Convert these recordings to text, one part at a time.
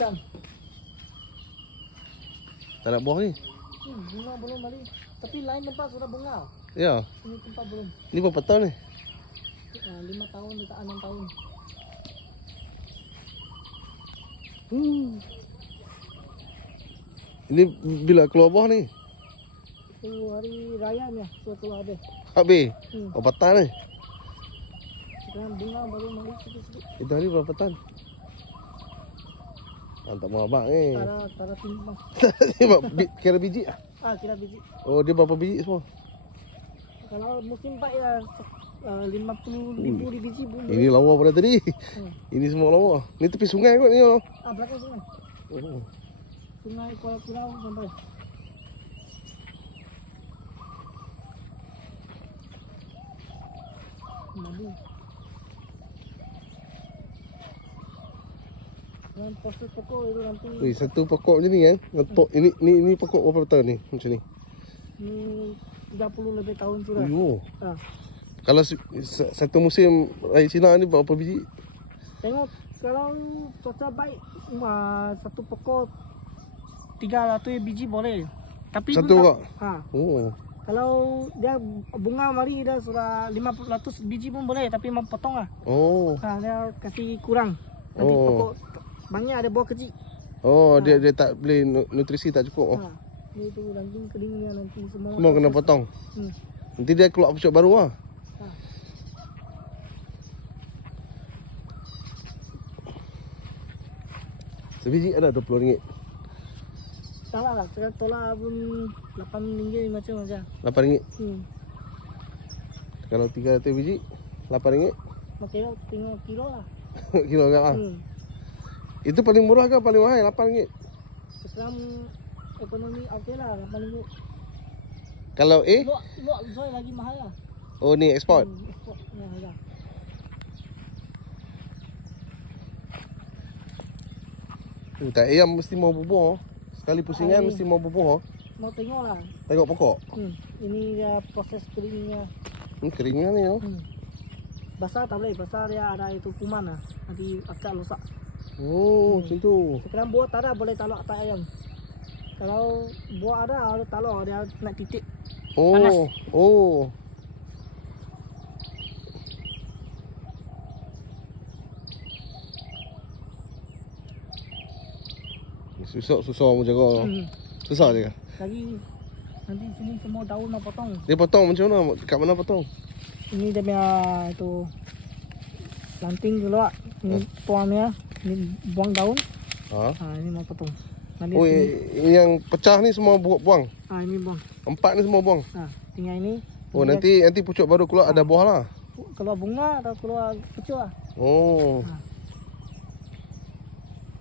Ikan. Tak ada buah ni. Bunga belum balik. Tapi lain tempat sudah bunga. Ya. Ini tempat belum. Ni berapa tahun ni? 5 tahun dekat 6 tahun. Ini bila keluar buah ni? Itu hari raya ni so keluar habis. Habis? Berapa tahun ni? Sekarang bunga baru balik sikit-sikit. Itu hari berapa tahun? Tak mau abang ni. Tara timbang. Kira biji? Kira biji. Oh, dia berapa biji semua? Kalau musim baik ya 50,000 biji pun. Ini lawa pada tadi. Ini semua lawa. Ni tepi sungai kot ni. Belakang sungai. Oh. Sungai Kuala Pulau sampai. Madu. Dan proses pokok itu nanti. Wih, satu pokok macam ni kan. Ini pokok berapa tahun ni macam ni? Ni 30 lebih tahun sudah. Oh. Kalau satu musim air Cina ni berapa biji? Tengok kalau cuaca baik satu pokok 300 biji boleh. Tapi satu kok. Oh. Kalau dia bunga mari dia sudah 500 biji pun boleh tapi memotong lah. Oh. Dia kasih kurang. Nanti pokok banyak ada buah kecil. Oh, dia tak boleh nutrisi tak cukup. Itu ranting keringnya nanti semua kena potong. Nanti dia keluar pucuk baru lah. Sebiji ada RM20. Salah lah, saya tolak pun RM8 macam. RM8. Kalau 300 biji RM8. Makanya tengok kilo lah. Kilo agak lah. Itu paling murah ke paling mahal? RM8. Sekarang ekonomi okey lah RM8. Kalau luak Zoy lagi mahal lah. Oh, ni ekspor. Ekspor ni harga. Tak ayam mesti mau bubuh. Sekali pusingan mesti mau bubuh. Mau tengok lah. Tengok pokok. Ini dia proses keringnya. Keringnya ni. Basah tak boleh. Basah dia ada itu kuman lah. Nanti acak rosak. Oh, macam tu. Sekarang buah tak ada boleh talak tak ayam. Kalau buah ada harus talak dia nak titik. Panas. Oh. Susah mau jaga. Susah je. Lagi nanti sini semua daun nak potong. Dia potong macam mana? Kat mana potong? Ini dia punya itu lanting keluar. Ini tuangnya, ini buang daun. Ini mau potong. Nanti ini yang pecah ni semua buang. Ini buang. 4 ni semua buang. Tinggal ini. Oh, nanti pucuk baru keluar ada buah lah. Keluar bunga atau keluar pucuk lah. Oh.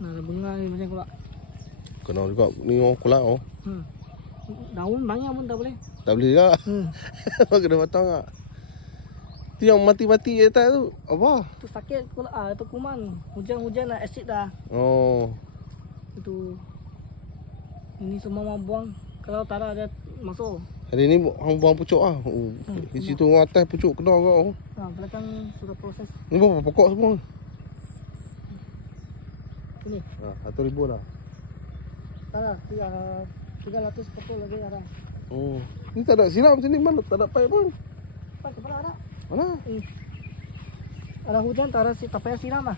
Ada bunga ni macam keluar. Kena juga ni keluar. Daun banyak pun tak boleh. Tak boleh juga. Kena potong tak. Tu yang mati-mati atas tu apa? Itu sakit pula itu kuman. Hujan-hujan lah asid dah. Oh. Itu ini semua mau buang. Kalau tak ada dia masuk. Hari ni buang pucuk ah. Di situ atas pucuk kena kau. Belakang sudah proses. Ni berapa pokok semua? Ini. RM1,000 dah. Tak ada 300 pokok lagi ada. Oh. Ni tak ada siram macam ni mana? Tak ada pipe pun. Pipe kepala ada. Mana? Ada hujan tak ada tak payah siram lah.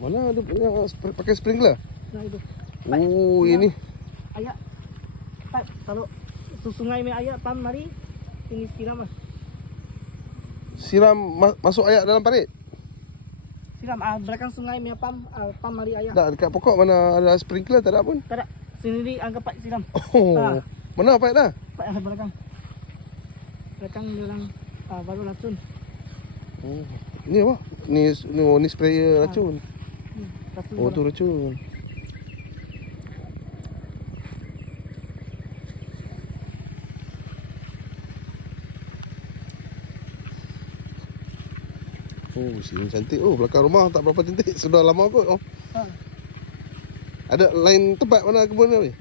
Mana ada punya pakai sprinkler? Nah itu. Oh, ini. Ayak. Pipe kalau sungai ni ayak pam mari ini siram lah. Siram masuk ayak dalam parit? Siram belakang sungai ni pam mari ayak. Tak, dekat pokok mana ada sprinkler tak ada pun? Tak ada. Sendiri anggap pipe siram. Oh. Mana pipe dah? Pipe ada belakang. Belakang dalam baru racun. Oh. Ni apa? Ni sprayer racun. Racun tu racun. Oh, sini cantik. Oh, belakang rumah tak berapa cantik. Sudah lama kot. Ada lain tempat mana kebun ni?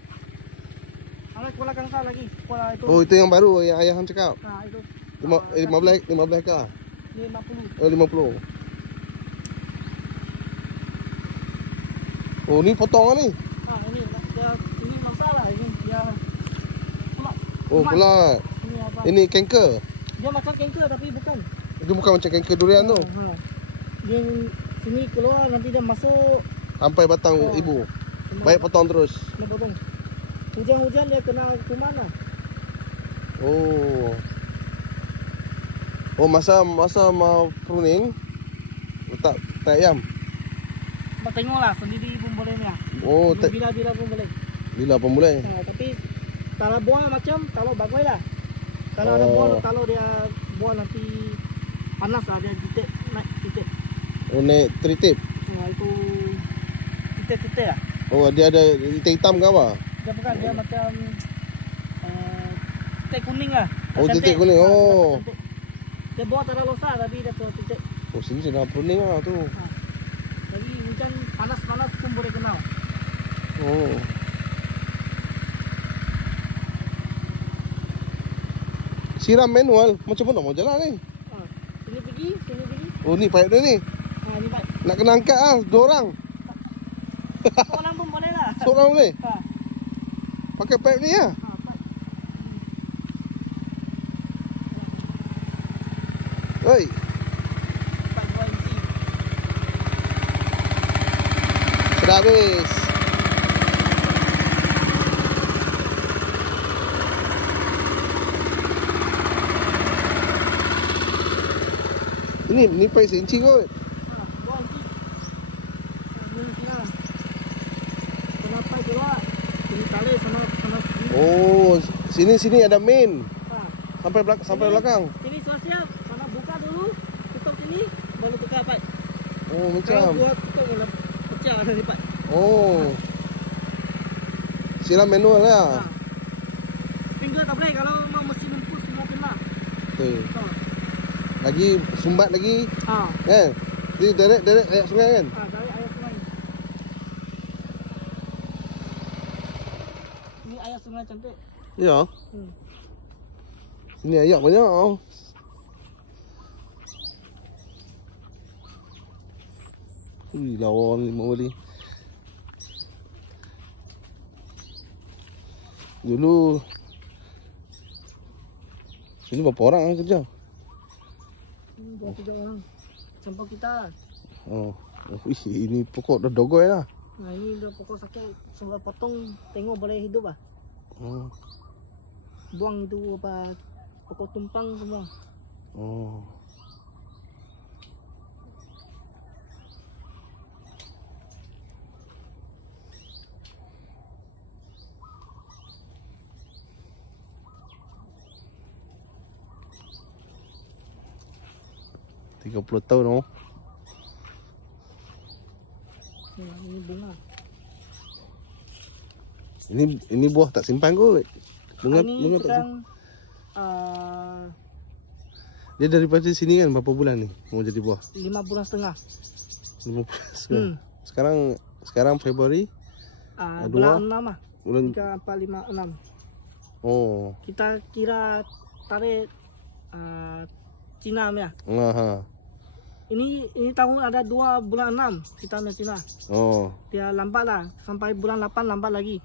Ada kuala kangsa lagi. Kuala itu. Oh, itu yang baru yang ayah hang cakap. Itu. 15 ke? 50. Oh, 50. Oh, ni potongan ni. Ini masalah ini dia. Oh, pula. Ini apa? Ini kanker. Dia macam kanker tapi bukan. Itu bukan macam kanker durian tu. Dia sini keluar nanti dia masuk Sampai batang ibu. Baik potong terus. Dia potong. Hujan-hujan dia kena kuman lah. Oh. Oh, masa mau pruning letak tak ayam. Tengoklah sendiri pun boleh ni. Oh, bila pun boleh. bila pun boleh. Tapi kalau buah macam kalau bagus lah. Kalau ada buah, kalau dia buah nanti panas lah dia titik naik titik. Oh, naik tritip. Itu titik-titik lah. Oh, dia ada hitam ke apa? Dia bukan, dia macam titik kuning lah. Oh, titik kuning. Oh. Dia buah tak ada losa tapi dia tu titik. Oh, sini sudah pruning lah tu. Jadi hujan panas-panas pun boleh kenal. Oh. Siram manual. Macam mana mau jalan ni? Sini pergi. Oh, ni pipe dia ni. Ni baik. Nak kena angkat lah. 2 orang. Seorang pun boleh lah. Seorang boleh? Ha. Pakai pipe ni lah. Oi. Sudah habis. Ini pipe seinci kot. Oh, sini ada main. Sampai belakang. Sini siap. Sana buka dulu. Tutup sini baru tukar pipe. Oh, Kalau macam. buat tutup boleh pecah dari pipe. Oh. Siram manual lah. Finger tak boleh kalau mau mesin impus semua kena. Betul. Lagi sumbat lagi. Kan? Ini direct air sungai kan? Dari air sungai. Ini air sungai cantik. Ya. Sini ayak banyak. Ui, lawan 5 kali. Dulu sini berapa orang yang kerja? 2-3 orang. Campur kita. Oh, ini pokok dah dogoi lah. Nah ini dah pokok sakit. Sebab potong tengok boleh hidup lah. Oh. Buang itu apa pokok tumpang semua. Oh. Tiga 30 tahun oh. Ini bunga. Ini buah tak simpan kot. Bunga tak sekarang dia daripada sini kan berapa bulan ni mau jadi buah? 5 bulan setengah. 5 bulan setengah. Sekarang Februari. Bulan 6 lah. Bulan 3, 4, 5, 6. Oh. Kita kira tarik Cina punya. Ini tahun ada 2 bulan 6 kita punya Cina. Oh. Dia lambat lah sampai bulan 8 lambat lagi.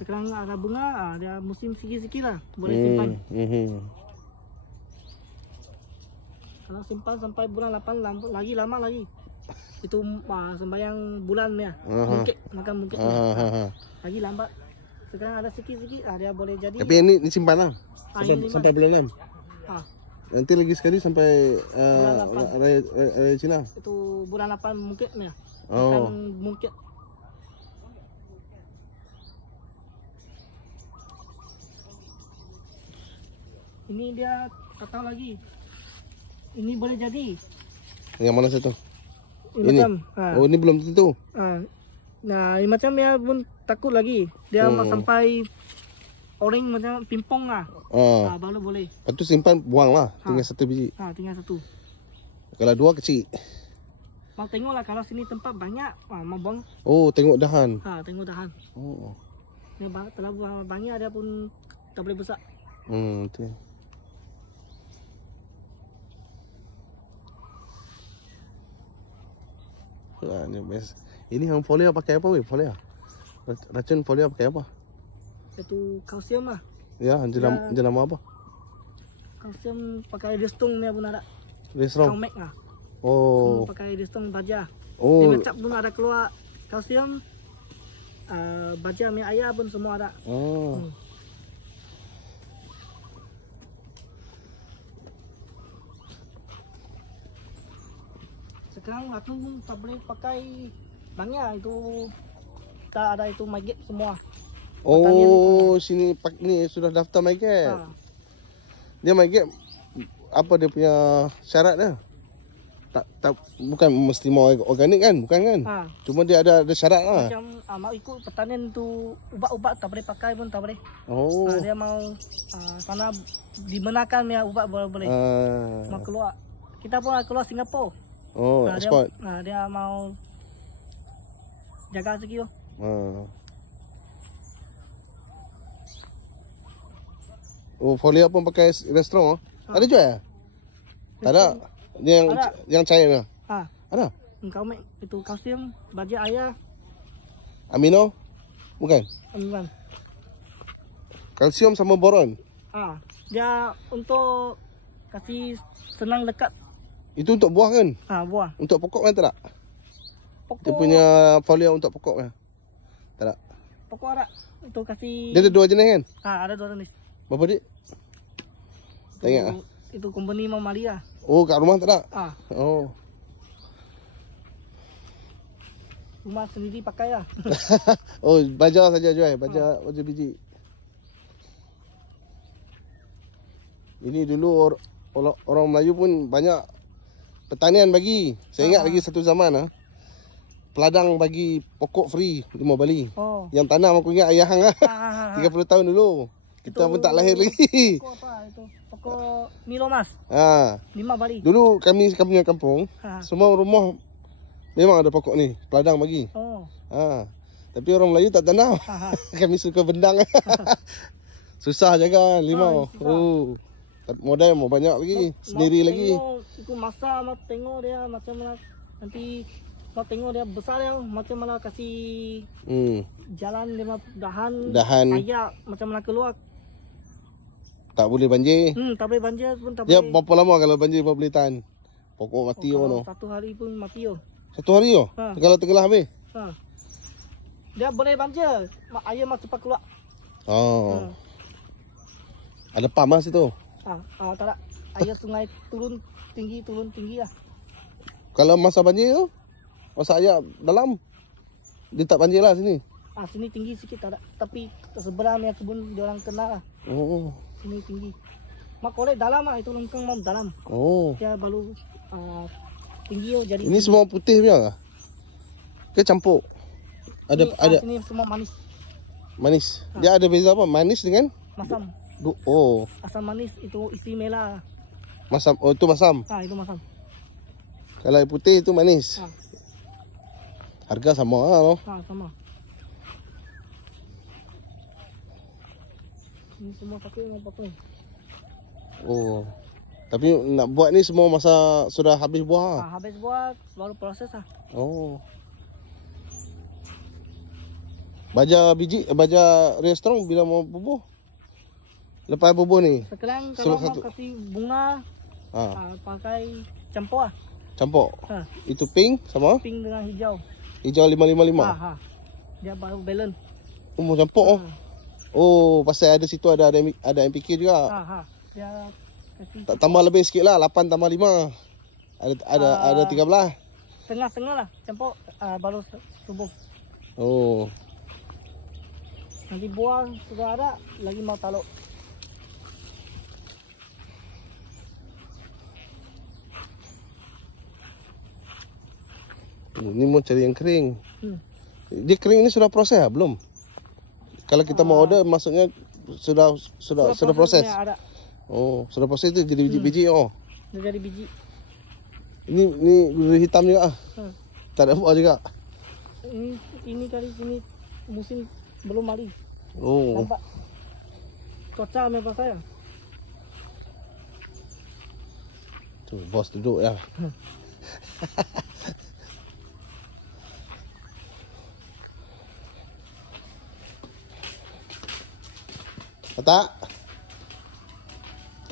Sekarang ada bunga, dia musim sikit-sikit lah boleh simpan. Kalau simpan sampai bulan 8 lambat lagi lama lagi. Itu sembayang bulan ya. Mungkin makan mungkin. Lagi lambat. Sekarang ada sikit-sikit dia boleh jadi. Tapi ini simpan lah. Sampai bulan 6. Nanti lagi sekali sampai raya Cina. Itu bulan 8 mungkin ya. Oh. Mungkin. Ini dia tak tahu lagi. Ini boleh jadi. Yang mana satu? Ini. Macam, oh, ini belum tentu. Nah, ini macam dia pun takut lagi. Dia sampai orang macam pimpong lah. Baru boleh. Lepas tu simpan buang lah. Tinggal 1 biji. Tinggal 1. Kalau 2 kecil. Mau tengok lah kalau sini tempat banyak. Mau buang. Oh, tengok dahan. Tengok dahan. Oh. Ni terlalu banyak dia pun tak boleh besar. Betul. Ni best. Ini yang foliar pakai apa weh? Foliar. Racun foliar pakai apa? Itu kalsium lah. Ya, jenama apa? Kalsium pakai destung ni pun ada. Restrong. Kaumek lah. Oh. Pakai destung baja. Oh. Dia macam pun ada keluar kalsium. Baja mi ayah pun semua ada. Oh. Sekarang aku tak boleh pakai bangnya itu. Tak ada itu magnet semua. Oh, sini ni sudah daftar MyGap. Dia MyGap apa dia punya syaratnya? Tak bukan mesti mau organik kan? Bukan kan? Cuma dia ada syarat lah. Macam mau ikut pertanian tu ubat-ubat tak boleh pakai pun tak boleh. Oh. Dia mau sana dibenarkan ya ubat boleh. Mau keluar. Kita pun keluar Singapura. Oh, ekspor. Dia mau jaga sikit. Oh, foliar pun pakai restrong. Ada jual ya? Tak ada. Yang cair ni. Ada. Kaumek itu kalsium, baja ayah. Amino? Bukan. Bukan. Kalsium sama boron. Dia untuk kasih senang lekat. Itu untuk buah kan? Buah. Untuk pokok kan tak? Pokok. Dia punya foliar untuk pokok kan? Tak ada. Pokok ada. Itu kasih. Dia ada 2 jenis kan? Ada 2 jenis. Berapa dik? Tak ingat lah. Itu company Mamalia. Oh, kat rumah tak ada? Oh. Rumah sendiri pakai lah. Oh, baja saja jual. Baja biji. Ini dulu orang Melayu pun banyak pertanian bagi. Saya ingat lagi satu zaman peladang bagi pokok free 5 bali. Yang tanam aku ingat ayah hang 30 tahun dulu. Kita pun tak lahir lagi. Pokok apa itu? Pokok Milo Mas. 5 bali. Dulu kami punya kampung, semua rumah memang ada pokok ni, peladang bagi. Tapi orang Melayu tak tanam. Kami suka bendang. Susah jaga limau. Modal mau banyak lagi, sendiri lagi. Ikut masa mau tengok dia macam mana nanti mau tengok dia besar dia macam mana kasih jalan dia dahan ayam macam mana keluar. Tak boleh banjir. Tak boleh banjir pun tak dia boleh. Berapa lama kalau banjir boleh tahan? Pokok mati no. 1 hari pun mati yo. 1 hari yo? Kalau tenggelam habis? Dia boleh banjir, air masih cepat keluar. Ada pam lah situ? Tak ada. Air sungai turun tinggi lah. Kalau masa banjir tu? Masa air dalam? Dia tak banjir lah sini? Sini tinggi sikit tak ada. Tapi sebelah ni kebun dia orang kena lah. Sini tinggi. Mak korek dalam lah, itu lengkang mau dalam. Dia baru tinggi jadi. Ini semua putih punya kah? Ke campur? Ada. Sini semua manis. Manis. Dia ada beza apa? Manis dengan? Masam. Asam manis itu isi merah. Masam. Oh, itu masam. Itu masam. Kalau putih itu manis. Harga sama lah. Sama. Ini semua pakai mau potong. Tapi nak buat ni semua masa sudah habis buah. Habis buah baru proses lah. Baja biji, baja restrong bila mau bubuh. Lepas bubuh ni. Sekarang kalau mau kasih bunga, pakai campur lah. Campur. Itu pink sama? Pink dengan hijau. Hijau 555. Dia baru balance. Mau campur. Pasal ada situ ada MPK juga. Dia kasih tak tambah lebih sikit lah, 8 tambah 5. Ada 13. Setengah-setengah lah campur baru subuh. Nanti buah sudah ada, lagi mau taluk. Ini mau cari yang kering. Dia kering ini sudah proses lah, belum? Kalau kita mau order, maksudnya sudah proses. Ada. Sudah proses itu jadi biji-biji. Dia jadi biji. Ini duri hitam juga. Tak ada buah juga. Ini kali sini musim belum mari. Nampak. Cuaca memang saya. Tu bos duduk ya. Tak.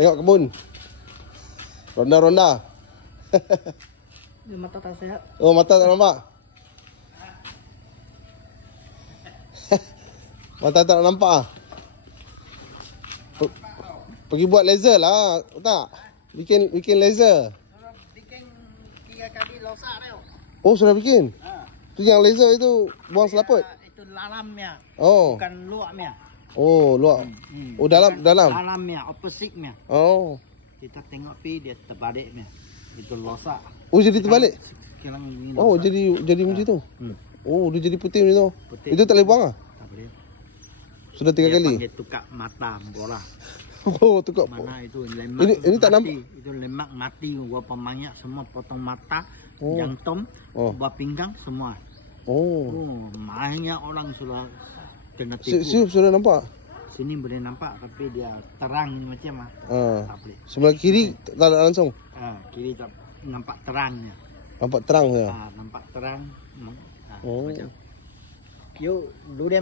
Tengok kebun. Ronda-ronda. Dia mata tak sehat. Oh, mata tak nampak. Mata tak nampak ah. Pergi buat laser lah, tak? Bikin laser. Bikin 3 kali losak dia. Oh, sudah bikin. Tu yang laser itu buang selaput. Itu dalamnya. Oh. Bukan luarnya. Oh, luar. Oh, dalam. Dalamnya, opposite-nya. Oh. Kita tengok pi dia terbaliknya. Itu losak. Oh, jadi terbalik. Sekarang ini Oh, losak. jadi macam tu. Oh, dia jadi putih macam tu. Putih. Itu tak boleh buang ah? Tak boleh. Sudah 3 kali. Dia tukar mata bola. Oh, tukar. Mana itu lemak. Ini tak mati. nampak. Itu lemak mati. Gua pemanyak semua potong mata, Oh. jantung, buah pinggang semua. Oh. Banyak orang sudah kena tipu. Sudah nampak. Sini boleh nampak tapi dia terang macam tak boleh. Sebelah kiri tak ada langsung. Kiri tak nampak terangnya. Nampak terang saja. Nampak terang. Oh. Macam. Yuk, dulu dia